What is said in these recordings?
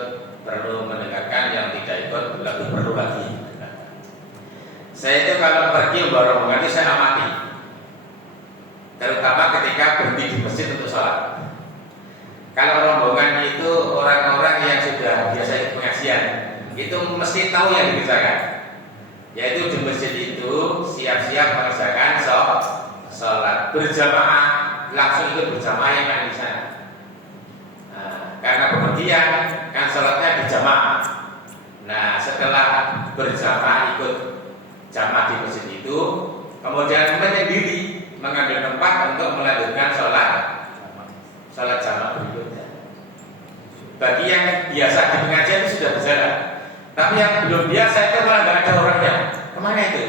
ikut perlu mendengarkan, yang tidak ikut lebih perlu lagi. Saya itu kalau pergi membawa rombongan itu saya amati, terutama ketika berhenti di masjid untuk sholat. Kalau rombongan itu orang-orang yang sudah biasa ikut pengajian, itu mesti tahu yang dikerjakan, yaitu di masjid itu siap-siap mengerjakan sholat berjamaah, langsung ikut berjamaah yang ada di sana. Karena kemudian kan sholatnya berjamaah. Nah, setelah berjamaah ikut jamaah di masjid itu, kemudian menyendiri mengambil tempat untuk melanjutkan sholat jamaah berikutnya. Bagi yang biasa di pengajian itu sudah berjalan, tapi yang belum biasa itu malah nggak ada orangnya. Kemana itu?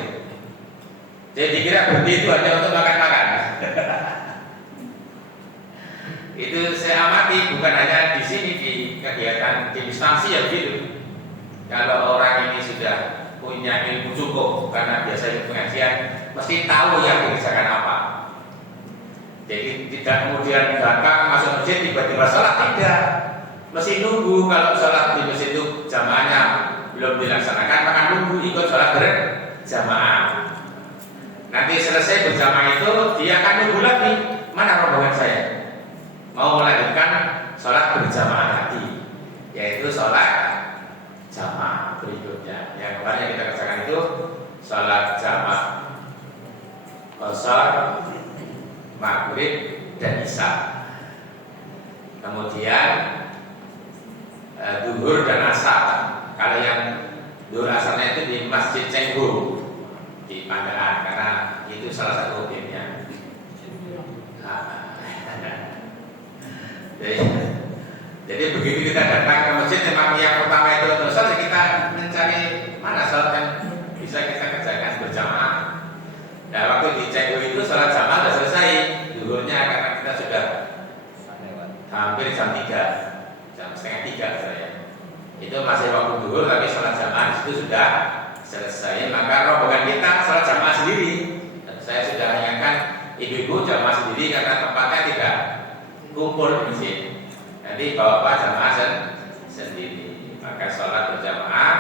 Jadi dikira berhenti itu hanya untuk makan-makan. Itu saya amati, bukan hanya di sini, di kegiatan di instansi ya begitu. Kalau orang ini sudah punya ilmu cukup karena biasa ikut pengajian, mesti tahu yang dikerjakan apa. Jadi tidak kemudian datang masuk masjid tiba-tiba sholat, tidak. Mesti nunggu. Kalau sholat di masjid itu jamaahnya belum dilaksanakan, maka nunggu ikut sholat berjamaah. Nanti selesai berjamaah itu dia akan nunggu lagi, mana rombongan saya mau melanjutkan sholat berjamaah lagi, yaitu sholat jamaah berikutnya. Yang kemarin kita kerjakan itu sholat jamaah qashar, maghrib dan isya. Kemudian duhur dan asar. Kalau yang duhur asarnya itu di Masjid Cenggu di Pandaan, karena itu salah satu objeknya. Jadi begitu kita datang ke masjid, memang yang pertama itu untuk sholat, kita mencari mana sholat yang bisa kita kerjakan berjamaah. Nah, waktu di Cenggu itu sholat jamaah sudah selesai duhurnya, karena kita sudah hampir jam 3, jam setengah 3 saya. Itu masih waktu duhur, tapi sholat jamaah itu sudah selesai. Maka rombongan kita sholat jamaah sendiri. Dan saya sudah ingatkan ibu-ibu jamaah sendiri karena tempatnya tidak kumpul di masjid. Nanti bawa jamaah sendiri. Maka sholat berjamaah,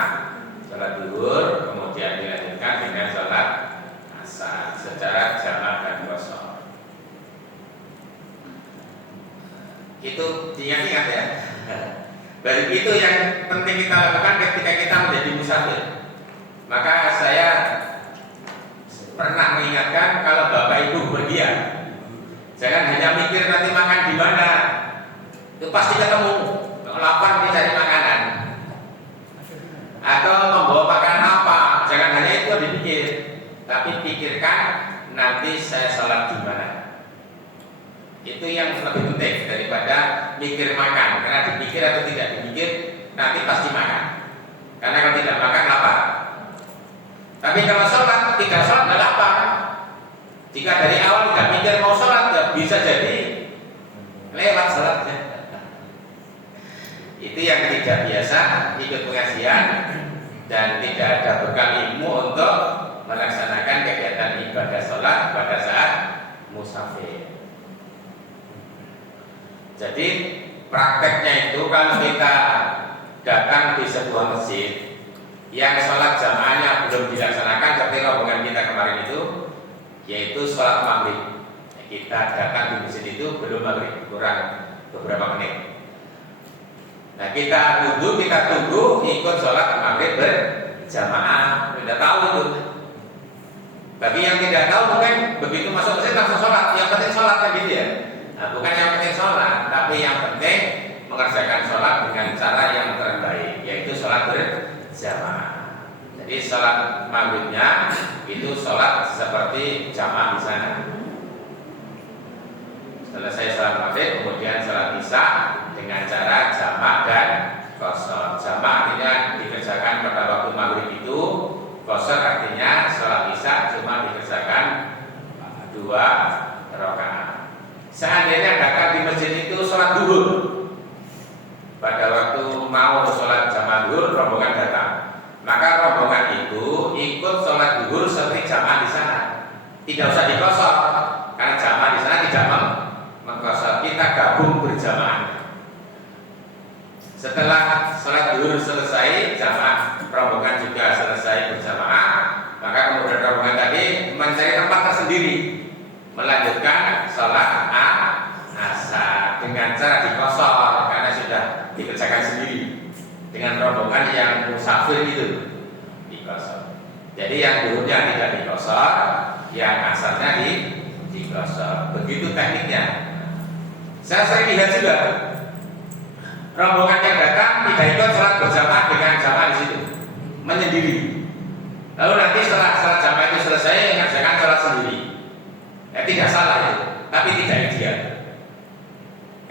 sholat duhur, kemudian dilanjutkan dengan sholat asar secara jamaah dan qashar. Itu diingat-ingat ya. Baik, itu yang penting kita lakukan ketika kita menjadi musafir. Maka saya pernah mengingatkan, kalau bapak ibu berdiam, jangan hanya mikir nanti makan di mana. Itu pasti ketemu. Lapar mencari makanan. Atau membawa makanan apa? Jangan hanya itu dipikir, tapi pikirkan nanti saya sholat di mana. Itu yang lebih penting daripada mikir makan. Karena dipikir atau tidak dipikir, nanti pasti makan. Karena kalau tidak makan lapar. Tapi kalau sholat, tidak sholat tidak lapar. Jika dari awal tidak mikir mau sholat, bisa jadi lewat sholatnya. Itu yang tidak biasa ikut pengajian dan tidak ada bekal ilmu untuk melaksanakan kegiatan ibadah sholat pada saat musafir. Jadi prakteknya itu kalau kita datang di sebuah masjid yang sholat jamaahnya belum dilaksanakan seperti rombongan kita kemarin itu, yaitu sholat maghrib. Kita datang di masjid itu belum maghrib, kurang beberapa menit. Nah, kita tunggu ikut sholat maghrib berjamaah. Tidak tahu itu. Bagi yang tidak tahu mungkin begitu masuk masjid langsung sholat. Yang penting sholat kan gitu ya. Nah, bukan yang penting sholat, tapi yang penting mengerjakan sholat dengan cara yang terbaik, yaitu sholat berjamaah. Jadi sholat maghribnya itu sholat seperti jamaah di sana. Selesai sholat maghrib, kemudian sholat isya dengan cara jamaah dan qashar. Jamaah artinya dikerjakan pada waktu maghrib itu, qashar artinya sholat isya cuma dikerjakan 2 rakaat. Seandainya datang di masjid itu sholat duhur, pada waktu mau sholat jamaah duhur, rombongan datang, maka rombongan itu ikut sholat duhur seperti jamaah di sana. Tidak usah diqashar, karena jamaah di sana tidak mengqashar. Kita gabung berjamaah. Setelah sholat zuhur selesai jamaah, rombongan juga selesai berjamaah, maka kemudian rombongan tadi mencari tempat tersendiri melanjutkan sholat asar dengan cara dikosor karena sudah dikerjakan sendiri dengan rombongan yang musafir itu dikosor. Jadi yang zuhurnya tidak dikosor, yang asarnya dikosor. Begitu tekniknya. Saya sering lihat juga rombongan yang datang tidak ikut sholat berjamaah dengan jamaah di situ, menyendiri. Lalu nanti setelah sholat jamaah itu selesai mengerjakan sholat sendiri. Ya, tidak salah itu, tapi tidak ideal.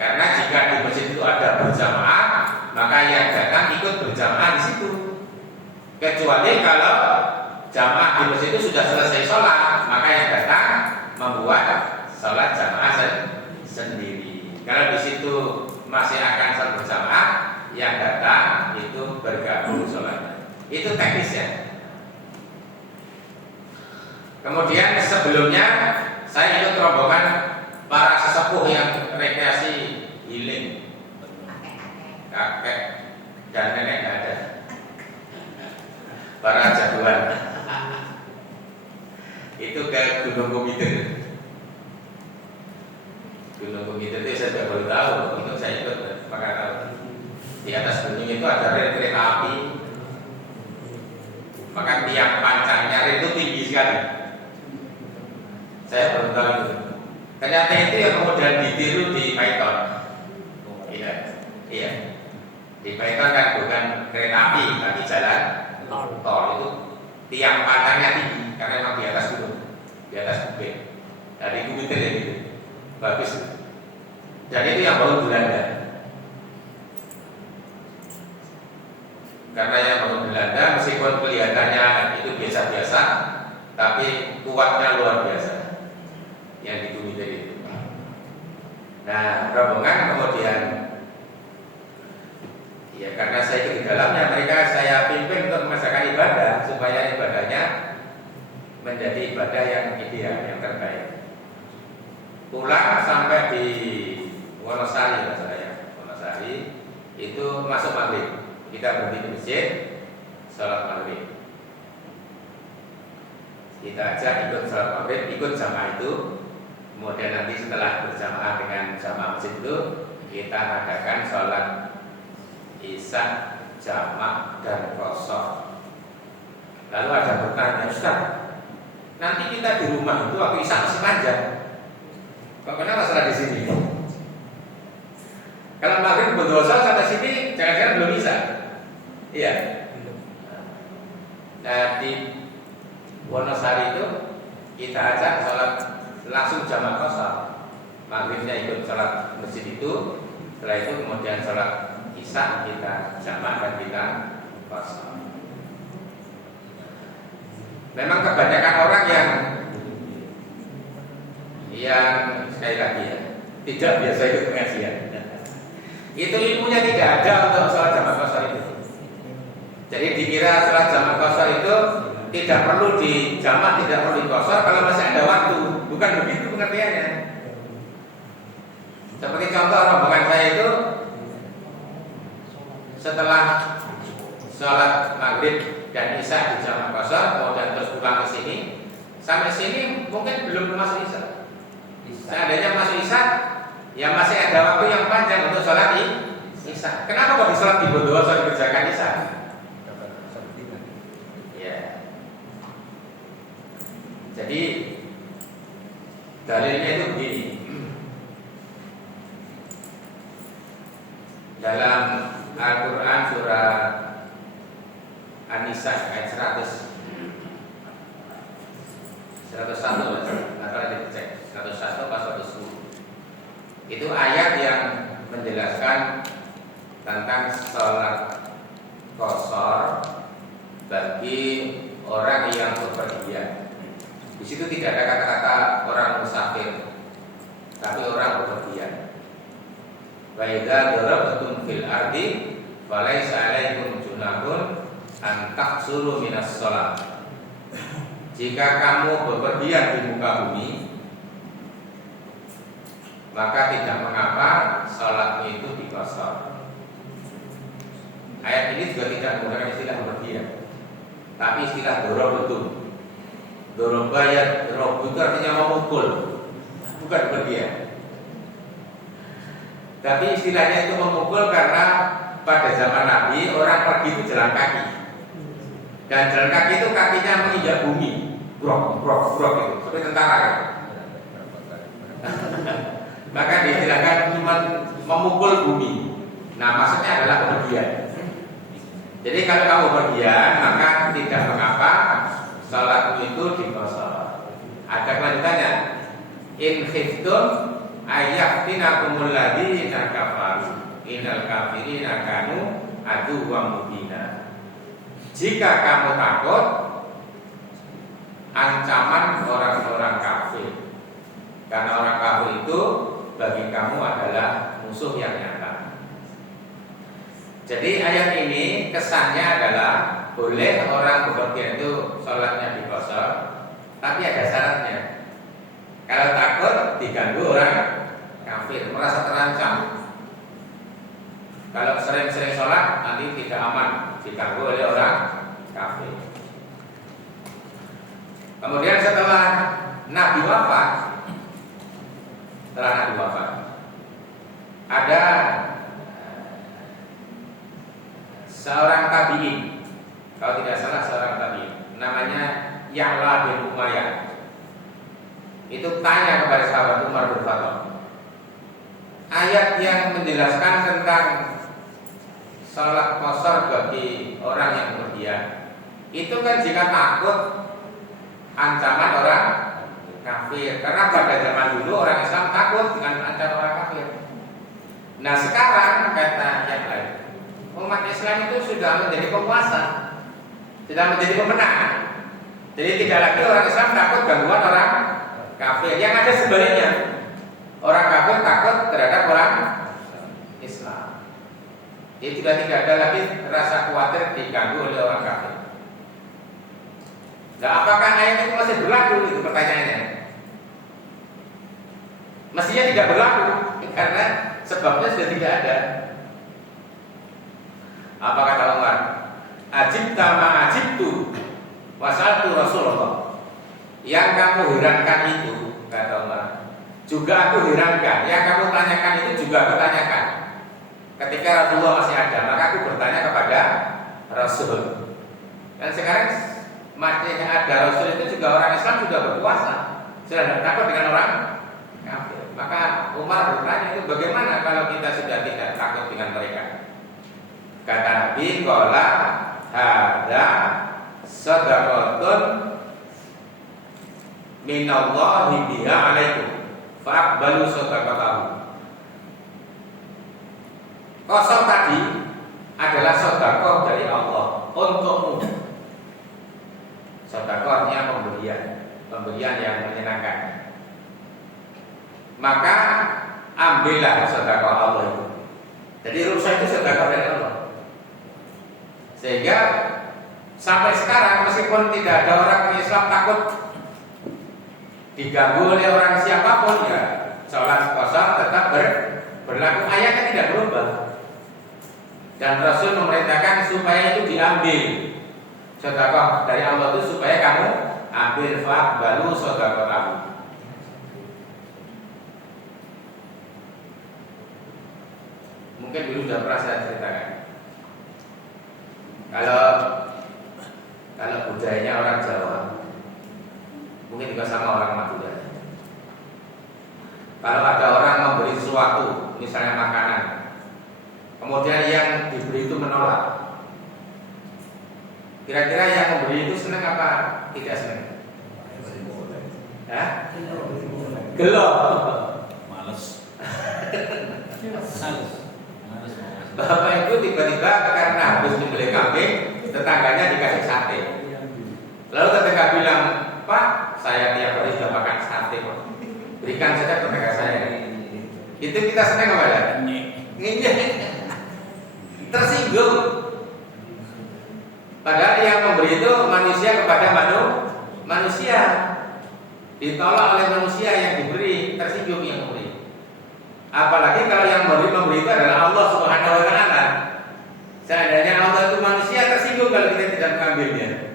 Karena jika di masjid itu ada berjamaah, maka yang datang ikut berjamaah di situ. Kecuali kalau jamaah di masjid itu sudah selesai sholat, maka yang datang membuat sholat jamaah sendiri. Kalau di situ masih akan sholat berjamaah, yang datang itu bergabung sholatnya. Itu teknisnya. Kemudian sebelumnya saya ikut rombongan para sesepuh yang rekreasi healing, kakek dan nenek nggak ada, para jagoan. Itu ke Gunung Komitir. Gunung Komitir itu saya tidak baru tahu, itu saya ikut maka tahu. Di atas gunung itu ada rel kereta api, maka tiang pancangnya rel itu tinggi sekali. Saya baru tahu itu. Ternyata itu yang kemudian ditiru di Python. Iya. Di Python kan bukan kereta api, tapi jalan tol itu tiang pancangnya tinggi karena memang di atas gunung, di atas bukit. Dari Komitir ya gitu. Bagus. Dan itu yang bangun Belanda. Karena yang bangun Belanda meskipun kelihatannya itu biasa-biasa, tapi kuatnya luar biasa. Yang di Komitir itu. Nah, rombongan kemudian ya karena saya ikut di dalamnya, mereka saya pimpin untuk mengerjakan ibadah supaya ibadahnya menjadi ibadah yang ideal, yang terbaik. Pulang sampai di Wonosari, Wonosari itu masuk maghrib. Kita berhenti di masjid, sholat maghrib. Kita ajak ikut sholat maghrib, ikut jamaah itu. Kemudian nanti setelah berjamaah dengan jamaah masjid itu, kita adakan sholat isya, jamak dan qashar. Lalu ada bertanya, Ustaz, nanti kita di rumah itu waktu isya masih panjang. Kok kenapa salah di sini? Kalau maghrib berdosa sampai sini, jangan-jangan belum bisa. Iya. Nah di Wonosari itu kita ajak sholat langsung jamak qashar. Maghribnya ikut sholat masjid itu, setelah itu kemudian sholat isya kita jamak dan kita qashar. Memang kebanyakan orang yang sekali lagi ya tidak biasa ikut pengajian. Itu ilmunya tidak ada untuk sholat jamak qashar itu. Jadi dikira sholat jamak qashar itu tidak perlu dijamak, tidak perlu diqashar kalau masih ada waktu. Bukan begitu pengertiannya. Seperti contoh rombongan saya itu setelah sholat maghrib dan isya di jamak qashar, kemudian terus pulang ke sini. Sampai sini mungkin belum masuk isya. Seandainya masuk isya, ya masih ada waktu yang panjang untuk sholat isya. Kenapa kok di sholat di Bondowoso dikerjakan isya? Ya. Jadi dalilnya itu begini. Dalam Al-Quran surah An-Nisa ayat 101 dicek 101 pas 110. Itu ayat yang menjelaskan tentang sholat qashar bagi orang yang bepergian. Di situ tidak ada kata-kata orang musafir, tapi orang bepergian. Wa idza darabtum fil ardi falaysa 'alaikum junahun an taqsuru minas shalah. Jika kamu bepergian di muka bumi, maka tidak mengapa salatmu itu diqashar. Ayat ini juga tidak menggunakan istilah berpergian, tapi istilah dorong betul. Dorong bayar, dorong itu artinya memukul, bukan berpergian. Tapi istilahnya itu memukul karena pada zaman Nabi orang pergi itu jalan kaki. Dan jalan kaki itu kakinya menginjak bumi, brok gitu, seperti tentara kan. Maka diistilahkan cuma memukul bumi. Nah maksudnya adalah bepergian. Jadi kalau kamu bepergian maka tidak mengapa salatmu itu diqashar. Ada kelanjutannya. In khiftum ayaftinakumul ladzina kafaru innal kafirina kanu aduwwan mubina. Jika kamu takut ancaman orang-orang kafir, karena orang kafir itu bagi kamu adalah musuh yang nyata. Jadi ayat ini kesannya adalah boleh orang bepergian itu sholatnya diqashar, tapi ada syaratnya. Kalau takut diganggu orang kafir, merasa terancam. Kalau sering-sering sholat nanti tidak aman, diganggu oleh orang kafir. Kemudian setelah Nabi wafat, ada seorang tabi'in, kalau tidak salah seorang tabi'in, namanya Ya'la bin Umayyah. Itu tanya kepada sahabat Umar bin Khattab, ayat yang menjelaskan tentang sholat qashar bagi orang yang bepergian, itu kan jika takut ancaman orang kafir. Karena pada zaman dulu orang Islam takut dengan ancaman orang kafir. Nah sekarang kata yang lain, umat Islam itu sudah menjadi penguasa, sudah menjadi pemenang. Jadi tidak lagi orang Islam takut gangguan orang kafir. Yang ada sebaliknya, orang kafir takut terhadap orang Islam. Jadi sudah tidak ada lagi rasa khawatir diganggu oleh orang kafir. Nah, apakah ayat itu masih berlaku? Itu pertanyaannya. Mestinya tidak berlaku karena sebabnya sudah tidak ada. Apa kata Umar? Ajibta ma ajibtu wasaltu Rasulullah. Yang kamu herankan itu, kata Umar, juga aku herankan. Yang kamu tanyakan itu juga aku tanyakan. Ketika Rasulullah masih ada, maka aku bertanya kepada Rasul. Dan sekarang masih ada Rasul itu juga orang Islam sudah berpuasa, sudah tidak takut dengan orang kafir. Maka Umar bertanya itu bagaimana kalau kita sudah tidak takut dengan mereka? Kata Nabi, qala hadza shadaqatun minallahi biha alaikum fa'aqbalu shadaqatahu. Qashar tadi adalah sedekah dari Allah untukmu. Sedekahnya pemberian yang menyenangkan. Maka ambillah sedekah Allah itu. Jadi rusak itu sedekah dari Allah. Sehingga sampai sekarang meskipun tidak ada orang Islam takut diganggu oleh orang siapapun, ya sholat qashar tetap berlaku. Ayatnya tidak berubah. Dan Rasul memerintahkan supaya itu diambil sedekah dari Allah itu supaya kamu ambil baru sedekah kamu. Mungkin dulu sudah pernah saya ceritakan. Kalau budayanya orang Jawa, mungkin juga sama orang Madura. Kalau ada orang memberi sesuatu, misalnya makanan, kemudian yang diberi itu menolak, kira-kira yang memberi itu senang apa tidak senang? Gelo. Males. Bapak itu tiba-tiba karena habis membeli kambing, tetangganya dikasih sate. Lalu tetangga bilang, Pak, saya tiap hari sudah makan sate, Pak. Berikan saja tetangga saya. Itu kita senang apa ya? Tersinggung. Padahal yang memberi itu manusia kepada manusia. Ditolak oleh manusia yang diberi, tersinggung yang memberi. Apalagi kalau yang memberi itu adalah Allah Subhanahu wa taala. Seandainya Allah itu manusia, tersinggung kalau kita tidak mengambilnya.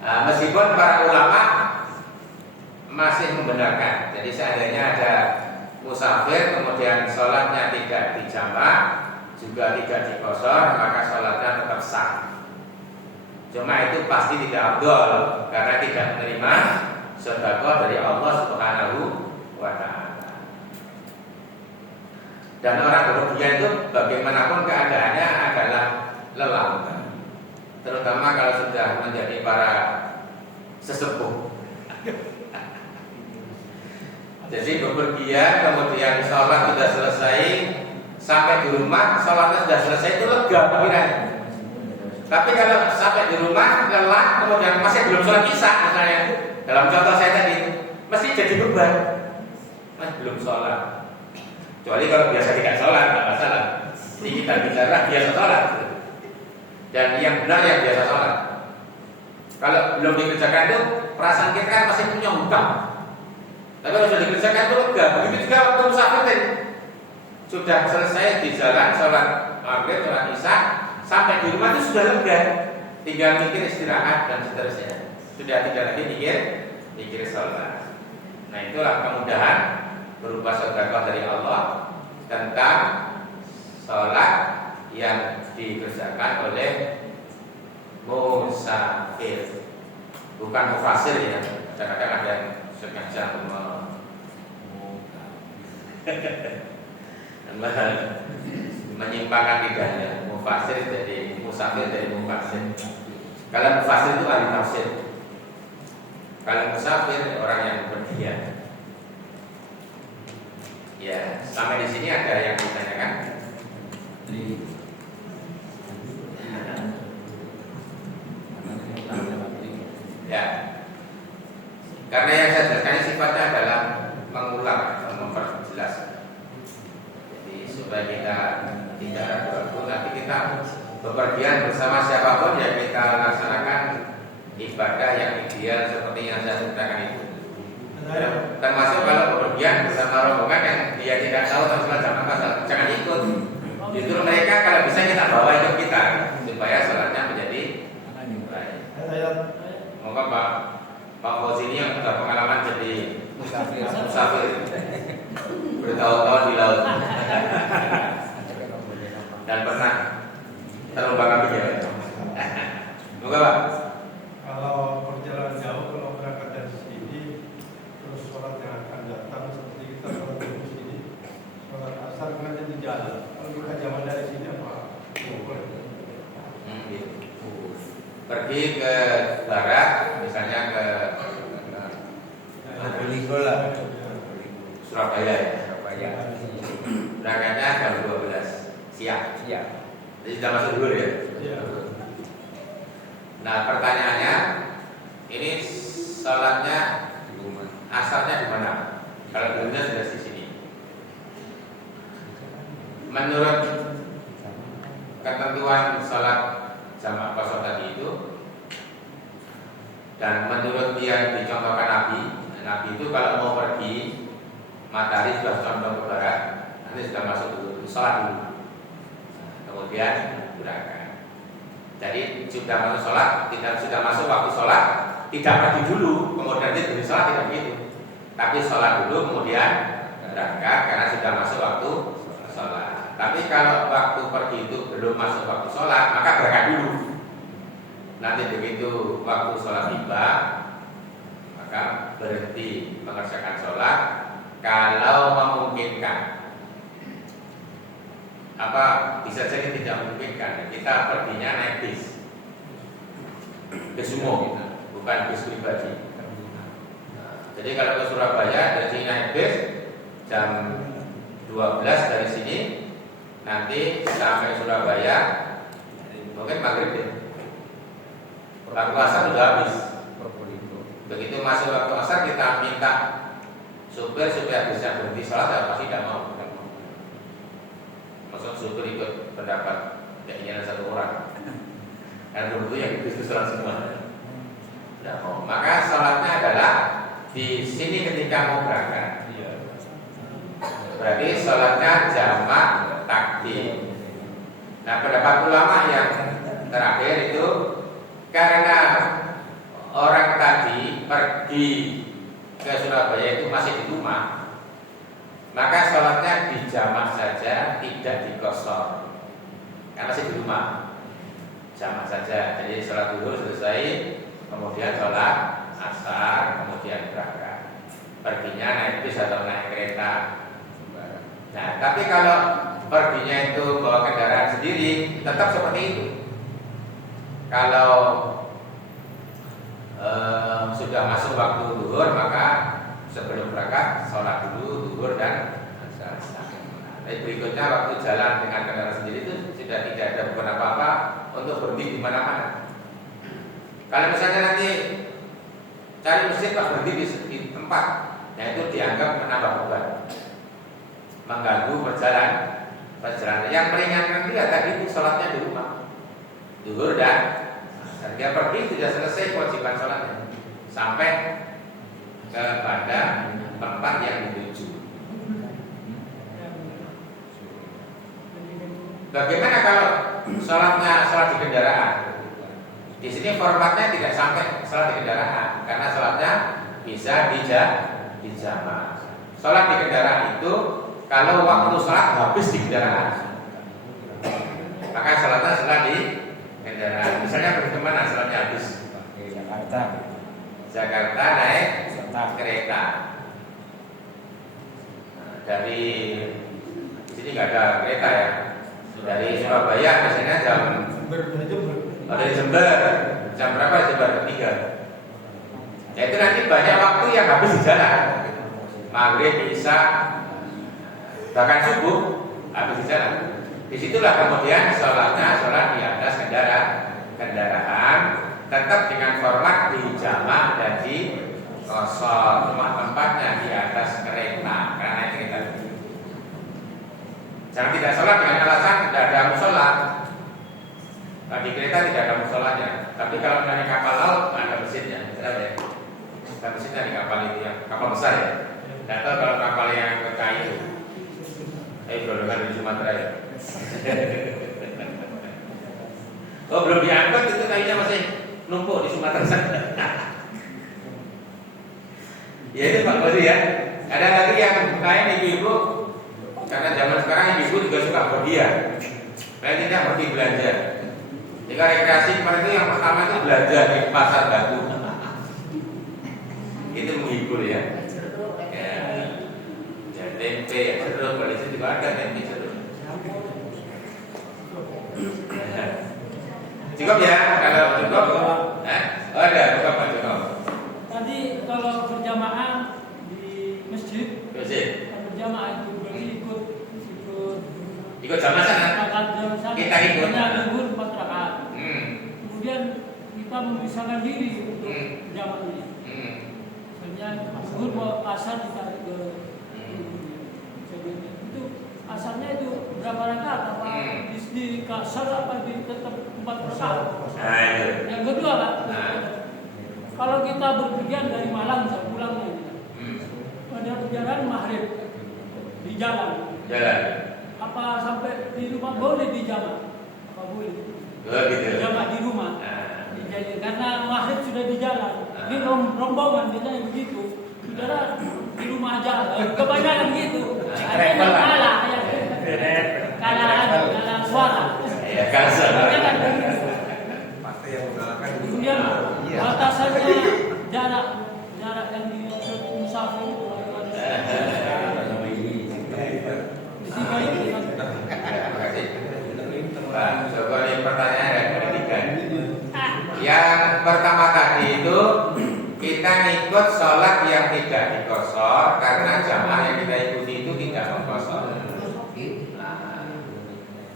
Meskipun para ulama masih membenarkan. Jadi seandainya ada musafir kemudian sholatnya tidak dijamak, juga tidak dikosor, maka sholatnya tetap sah. Cuma itu pasti tidak afdol karena tidak menerima sedekah dari Allah Subhanahu wa ta'ala. Dan orang bepergian itu bagaimanapun keadaannya adalah lelah, terutama kalau sudah menjadi para sesepuh. Jadi bepergian kemudian sholat sudah selesai, sampai di rumah sholatnya sudah selesai, itu lega pikiran. Tapi kalau sampai di rumah lelah kemudian masih belum sholat isya misalnya, dalam contoh saya tadi, mesti jadi beban. Mas belum sholat. Kecuali kalau biasa tidak sholat, tidak masalah. Ini kita bicara biasa sholat. Dan yang benar yang biasa sholat. Kalau belum dikerjakan itu, perasaan kita kan masih punya hutang. Tapi kalau sudah dikerjakan itu lega. Begitu juga waktu musafir sudah selesai di jalan sholat maghrib, sholat isya, sampai di rumah itu sudah lega. Tinggal mikir istirahat dan seterusnya. Sudah tidak lagi mikir sholat. Nah itulah kemudahan berupa sedekah dari Allah tentang sholat yang dikerjakan oleh musafir, bukan mufasir ya. Kadang-kadang ada yang sengaja menyimpangkan lidahnya. Mufasir jadi musafir dari mufasir. Kalau mufasir itu ahli tafsir. Kalau musafir orang yang berpergian. Ya, sampai di sini ada yang ditanyakan? Ya. Karena yang saya jelaskan sifatnya adalah mengulang atau memperjelas. Jadi supaya kita tidak ragu-ragu, nanti kita bepergian bersama siapapun ya kita laksanakan ibadah yang ideal seperti yang saya ceritakan itu. Termasuk kalau bepergian bersama rombongan yang dia tidak tahu tentang jam apa, jangan ikut. Justru mereka kalau bisa kita bawa ikut kita supaya sholatnya menjadi baik. Moga Pak Fauzi ini yang sudah pengalaman jadi musafir bertahun-tahun di laut dan pernah terombang ambing ya. Moga Pak. Kalau perjalanan jauh, kalau berangkat dari sini terus sholat yang akan datang seperti kita sholat di sini, sholat asar kan di jalan. Kalau kita jalan dari sini apa? Pergi ke barat, misalnya ke Surabaya ya. Berangkatnya jam 12 siang. Jadi sudah masuk dulu ya. Nah pertanyaannya, ini sholatnya asalnya di mana? Kalau dulunya sudah di sini. Menurut ketentuan sholat jamak qashar tadi itu, dan menurut yang dicontohkan Nabi itu kalau mau pergi matahari sudah condong ke barat, nanti sudah masuk dulu, sholat dulu, kemudian berangkat. Jadi sudah masuk sholat, tidak sudah masuk waktu sholat, tidak pergi dulu, kemudian nanti sholat, tidak begitu. Tapi sholat dulu, kemudian berangkat karena sudah masuk waktu sholat. Tapi kalau waktu pergi itu belum masuk waktu sholat, maka berangkat dulu. Nanti begitu waktu sholat tiba, maka berhenti mengerjakan sholat. Kalau memungkinkan, apa bisa jadi tidak memungkinkan, kita perginya naik bis umum, bukan bis pribadi. Jadi kalau ke Surabaya dari naik bis jam 12 dari sini, nanti sampai Surabaya mungkin maghrib ya. Waktu asar sudah habis. Begitu masuk waktu asar kita minta supir supaya bisa berhenti sholat, ya pasti tidak mau. Maksud supir ikut pendapat keinginan satu orang. Dan tentu yang itu sholat semua. Tidak mau. Maka sholatnya adalah di sini ketika mau berangkat. Berarti sholatnya jamak takdim. Nah, pendapat ulama yang terakhir itu karena orang tadi pergi ke Surabaya itu masih di rumah, maka sholatnya dijamah saja, tidak dikosor. Karena masih di rumah, jamah saja. Jadi sholat zuhur selesai, kemudian sholat asar, kemudian berangkat. Perginya naik bis atau naik kereta. Nah, tapi kalau perginya itu bawa kendaraan sendiri, tetap seperti itu. Kalau sudah masuk waktu zuhur, maka sebelum berangkat sholat dulu zuhur dan asar. Tapi berikutnya waktu jalan dengan kendaraan sendiri itu sudah tidak ada beban apa-apa untuk berhenti di mana-mana. Kalau misalnya nanti cari masjid pas berhenti di tempat, nah itu dianggap menambah beban, mengganggu perjalanan. Yang meringankan dia tadi itu sholatnya di rumah, zuhur dan dia pergi sudah selesai kewajiban sholatnya sampai kepada tempat yang dituju. Bagaimana kalau sholat di kendaraan? Di sini formatnya tidak sampai sholat di kendaraan, karena sholatnya bisa dijamah. Sholat di kendaraan itu kalau waktu sholat habis di kendaraan, maka sholatnya sholat di kendaraan. Misalnya pergi kemana sholatnya habis? Jakarta naik kereta. Dari sini nggak ada kereta ya. Dari Surabaya biasanya dari Jember. Jam berapa Jember ketiga? Ya itu nanti banyak waktu yang habis di jalan. Maghrib, isya, bahkan subuh habis di jalan. Disitulah kemudian sholat di atas kendaraan, tetap dengan format dijamah dan dikosor. Cuma tempatnya di atas kereta, karena kereta. Jangan tidak sholat dengan alasan tidak ada musola. Di kereta tidak ada musolanya. Tapi kalau misalnya kapal laut ada mesinnya, ada ya? Ada mesinnya di kapal itu ya, kapal besar ya. Tidak tahu kalau kapal yang ke kayu. Belum di Sumatera ya. Oh belum diangkat itu kayunya masih numpuk di Sumatera sana. Ya itu Pak Bodi ya. Ada lagi yang lain ibu-ibu, karena zaman sekarang ibu-ibu juga suka berdia. Mereka tidak pergi belanja. Jika rekreasi kemarin itu yang pertama itu belanja di pasar Batu. Itu menghibur ya. Ya tempe, jeruk, kalau itu juga ada tempe jeruk. Cukup ya, kalau cukup, ada bukan Pak Joko. Tadi kalau berjamaah di masjid, berjamaah itu berarti ikut jamaah sana. Kita ikut. Zuhur 4 rakaat. Kemudian kita memisahkan diri untuk jamaah ini. Misalnya zuhur mau asar ditarik ke itu asarnya itu berapa rakaat? Apa di kasar apa di tetap 4 rakaat? Yang kedua Pak, kalau kita berpergian dari Malang bisa pulangnya, pada perjalanan maghrib di jalan. Apa sampai di rumah boleh dijamah? Apa boleh? Gitu. Jamaah di rumah. Karena maghrib sudah di jalan. Ini rombongan biasanya begitu. Saudara di rumah aja. Kebanyakan gitu. Ada yang kalah suara. Ya kasar. Pasti yang menggunakan. Kemudian batasannya jarak yang dimaksud musafir itu. Coba nih pertanyaan dan pendidikan. Yang pertama tadi itu kita ikut sholat yang tidak dikosor karena jamaah yang kita ikuti itu tidak mengkosor.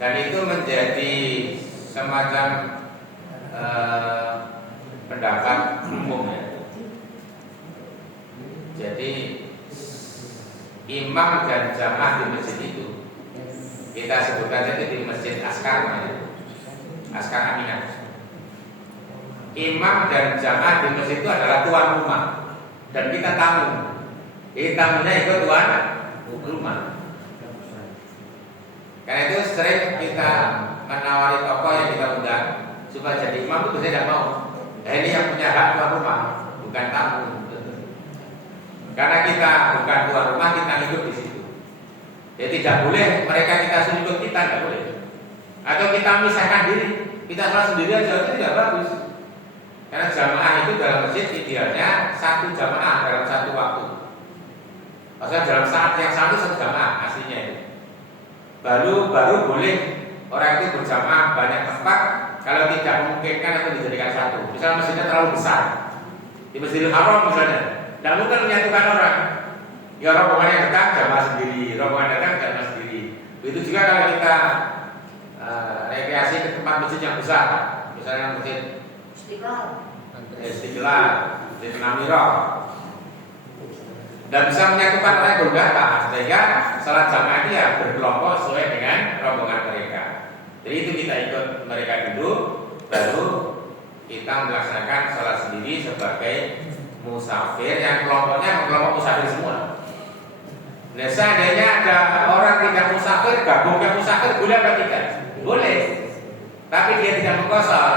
Dan itu menjadi semacam pendapat umum ya. Jadi imam dan jamaah di masjid itu kita sebutkan saja di masjid Askar namanya. Askar Aminah. Imam dan jamaah di masjid itu adalah tuan rumah dan kita tamu. Jadi tamunya ikut tuan rumah. Karena itu sering kita menawari tokoh yang kita undang supaya jadi imam itu biasanya tidak mau. Nah, ini yang punya hak tuan rumah, bukan tamu. Karena kita bukan tuan rumah, kita ikut di situ. Jadi tidak boleh mereka kita suruh ikut kita, tidak boleh. Atau kita misahkan diri, kita sholat sendiri aja itu tidak bagus. Karena jamaah itu dalam masjid idealnya satu jamaah dalam satu waktu. Maksudnya dalam saat yang sama satu jamaah aslinya itu. Baru boleh orang itu berjamaah banyak tempat kalau tidak memungkinkan atau dijadikan satu. Misalnya masjidnya terlalu besar, di Masjidil Haram misalnya, tidak mungkin menyatukan orang. Ya rombongan yang datang jamaah sendiri, rombongan datang jamaah sendiri. Begitu juga kalau kita rekreasi ke tempat masjid yang besar, misalnya masjid Istiqlal, masjid Namirah, dan bisa menyatukan orang yang datang, sehingga salat jamaah ini ya berkelompok sesuai dengan rombongan mereka. Jadi itu kita ikut mereka dulu, baru kita melaksanakan salat sendiri sebagai musafir yang kelompoknya kelompok musafir semua. Nah, seandainya ada orang tidak musafir, gabung ke musafir, boleh apa tidak? Boleh. Tapi dia tidak mengkosor.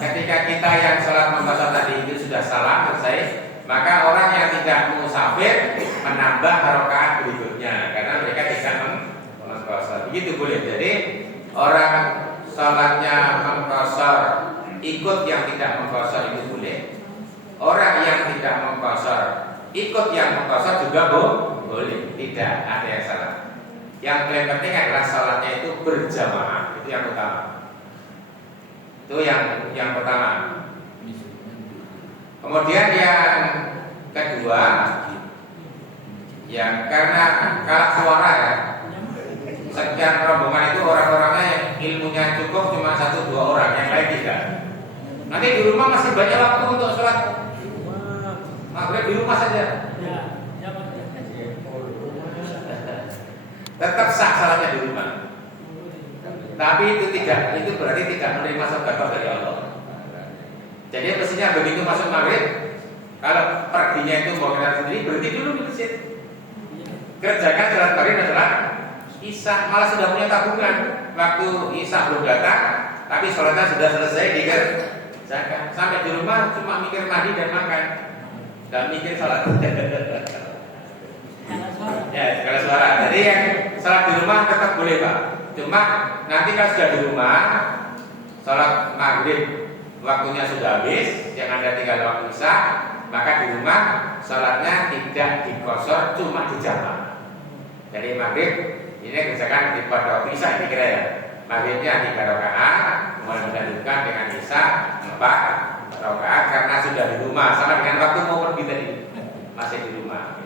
Ketika kita yang sholat mengkosor tadi itu sudah salam selesai, maka orang yang tidak musafir menambah rakaat berikutnya karena mereka tidak mengkosor. Begitu boleh. Jadi orang sholatnya mengkosor ikut yang tidak mengkosor itu boleh. Orang yang tidak mengkosor ikut yang mengkosor juga boleh. Tidak ada yang salah. Yang paling penting adalah sholatnya itu berjamaah. Itu yang utama. Itu yang pertama. Kemudian yang kedua, yang karena kalah suara ya, sekian rombongan itu orang-orangnya yang ilmunya cukup cuma 1-2 orang, yang lain tidak. Nanti di rumah masih banyak waktu untuk sholat maghrib di rumah saja. Tetap sah salatnya di rumah. Tapi itu berarti tidak menerima sedekah dari Allah. Jadi mestinya begitu masuk maghrib, kalau perginya itu mau kenal sendiri, berhenti dulu di masjid. Kerjakan sholat maghrib dan sholat isya, malah sudah punya tabungan. Waktu isya belum datang, tapi sholatnya sudah selesai dikerjakan. Sampai di rumah cuma mikir mandi dan makan, dan mikir sholat. Ya, segala suara. Jadi yang sholat di rumah tetap boleh Pak. Cuma nanti kalau sudah di rumah, sholat maghrib waktunya sudah habis, yang ada tinggal waktu isya, maka di rumah sholatnya tidak dikosor, cuma dijamaah. Jadi maghrib ini kerjakan di pada waktu isya, ini kira ya. Maghribnya 3 rakaat, kemudian dilanjutkan dengan isya 4 rakaat karena sudah di rumah, sama dengan waktu mau pergi tadi masih di rumah.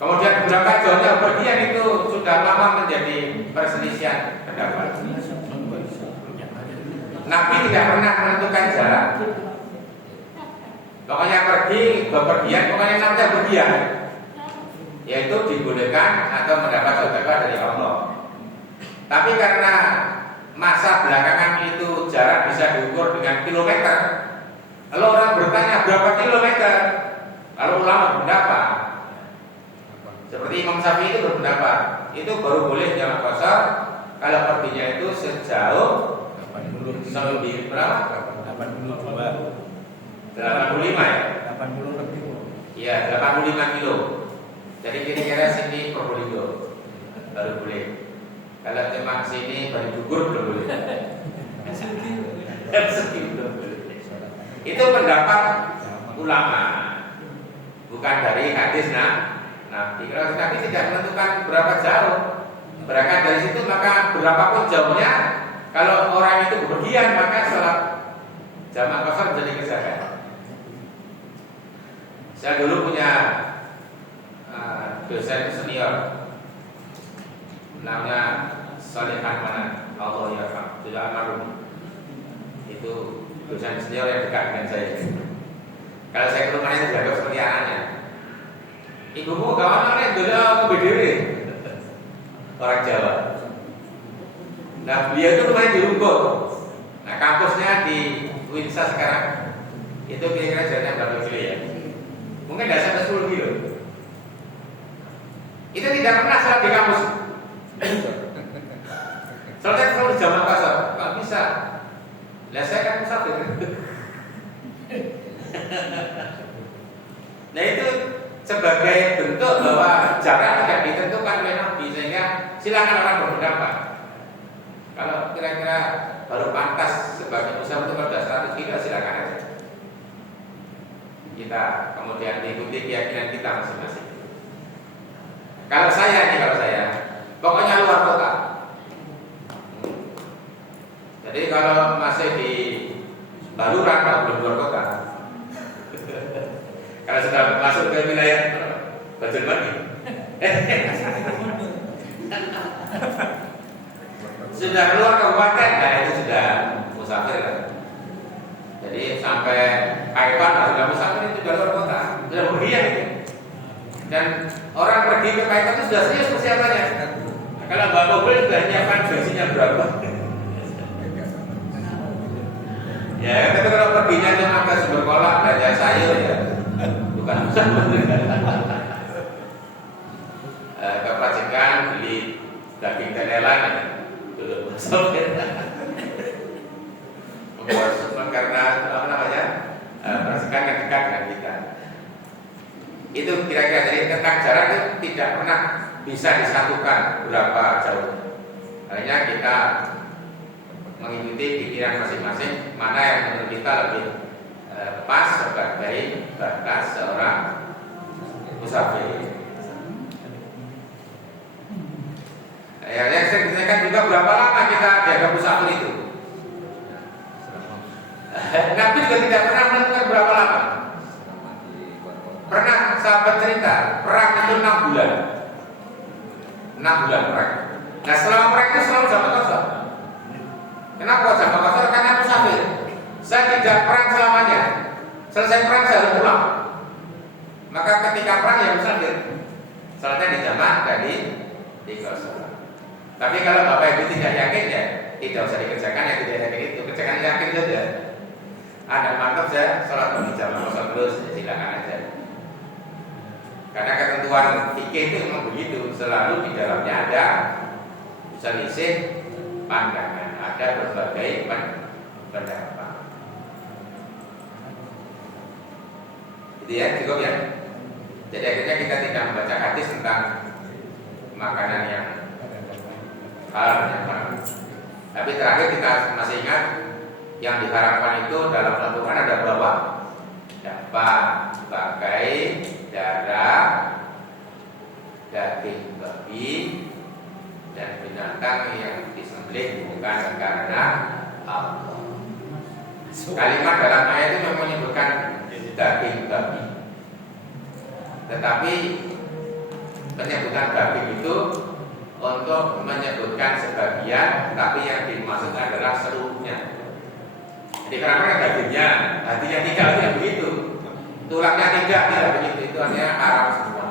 Kemudian berapa jauhnya pergian itu sudah lama menjadi perselisihan pendapat. Nabi tidak pernah menentukan jarak. Pokoknya pergi, bepergian, pokoknya namanya bergian, yaitu dibolehkan atau mendapat sedekah dari Allah. Tapi karena masa belakangan itu jarak bisa diukur dengan kilometer. Lalu orang bertanya berapa kilometer? Lalu ulama berpendapat. Seperti Imam Syafi'i itu berpendapat, itu baru boleh jamak qasar kalau perginya itu sejauh 80 sampai berapa? 82. 85 ya? 80 lebih. Iya, 85 kilo. Jadi kira-kira sini Probolinggo baru boleh. Kalau cuma sini Bali Dugur belum boleh. Itu pendapat ulama, bukan dari hadis Nabi. Kalau Nabi tidak menentukan berapa jauh, berangkat dari situ maka berapapun jauhnya, kalau orang itu bepergian maka sholat jamak qasar menjadi kerjakan. Saya dulu punya dosen senior, namanya Salihan Manan, Allah yarham, sudah almarhum. Itu dosen senior yang dekat dengan saya. Kalau saya ke rumahnya itu dianggap seperti anaknya. Ibumu kawan mana dulu aku berdiri orang Jawa. Nah beliau itu rumahnya di Rungkut. Nah kampusnya di Winsa sekarang. Itu kira-kira jaraknya berapa kilo ya? Mungkin tidak sampai 10 kilo. Itu tidak pernah sholat di kampus. Soalnya kalau di zaman kasar nggak bisa. Lah saya kan musafir. Nah itu sebagai bentuk bahwa jarak tidak ditentukan oleh Nabi, sehingga silakan orang berpendapat. Kalau kira-kira baru pantas sebagai musafir itu kalau 100 kilo silakan aja. Kita kemudian mengikuti keyakinan kita masing-masing. Kalau saya, pokoknya luar kota. Jadi kalau masih di Baluran, kalau belum luar kota. Kalau sudah masuk ke wilayah Banjarmasin, sudah keluar kabupaten, nah itu sudah musafir kan. Jadi sampai Kaipan sudah musafir, itu sudah luar kota, sudah berlian itu. Dan orang pergi ke Kaipan itu sudah serius persiapannya. Kalau bawa mobil sudah nyiapkan bensinnya berapa? Ya, tapi kalau perginya cuma ke Sumber Kolak, belanja sayur ya, bukan ke Pacikan beli daging tetelan, belum masuk. Karena apa namanya, Pacikan yang dekat dengan kita. Itu kira-kira, jadi tentang jarak itu tidak pernah bisa disatukan berapa jauh. Hanya kita mengikuti pikiran masing-masing mana yang menurut kita lebih pas sebagai batas seorang musafir. Yang saya ditanyakan juga berapa lama kita jaga musafir itu. Nabi juga tidak pernah menentukan berapa lama. Pernah sahabat cerita perang itu 6 bulan. 6 bulan perang. Nah selama perang itu selalu zaman kosong. Kenapa zaman kosong? Karena musafir. Saya tidak perang selamanya. Selesai perang saya harus pulang. Maka ketika perang ya musafir. Soalnya di zaman dari kosong. Tapi kalau Bapak Ibu tidak yakin ya tidak usah dikerjakan, yang tidak yakin itu kerjakan yakin saja. Ada mantap saya sholat di zaman kosong terus, silakan aja. Karena ketentuan fikih itu memang begitu, selalu di dalamnya ada selisih pandangan, ada berbagai pendapat. Itu ya, cukup ya. Jadi akhirnya kita tidak membaca hadis tentang makanan yang halal yang haram. Tapi terakhir kita masih ingat yang diharapkan itu dalam Al-Quran ada berapa? Dapat, bagai, darah, daging babi, dan binatang yang disembelih bukan karena Allah. Kalimat dalam ayat itu memang menyebutkan daging babi, tetapi penyebutan babi itu untuk menyebutkan sebagian, tapi yang dimaksud adalah seluruhnya. Jadi karena dagingnya, hatinya tidak, tidak begitu, tulangnya tidak begitu, itu hanya haram semua.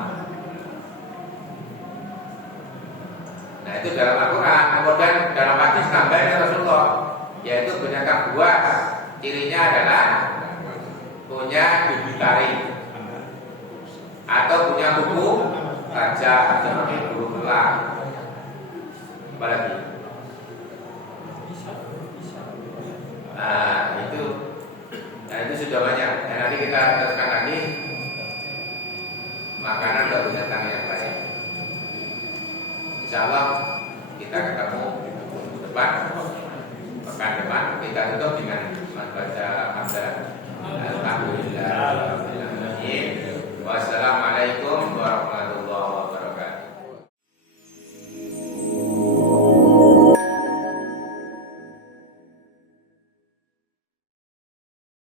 Nah itu dalam Al-Quran. Kemudian dalam hadis tambahan Rasulullah, yaitu binatang buas, cirinya adalah punya gigi taring atau punya kuku tajam seperti bulu belang. Apalagi itu sudah banyak. Dan nanti kita teruskan lagi makanan dari binatang yang lain. Insya Allah kita ketemu depan pekan depan. Kita tutup dengan membaca hamdalah. Alhamdulillah.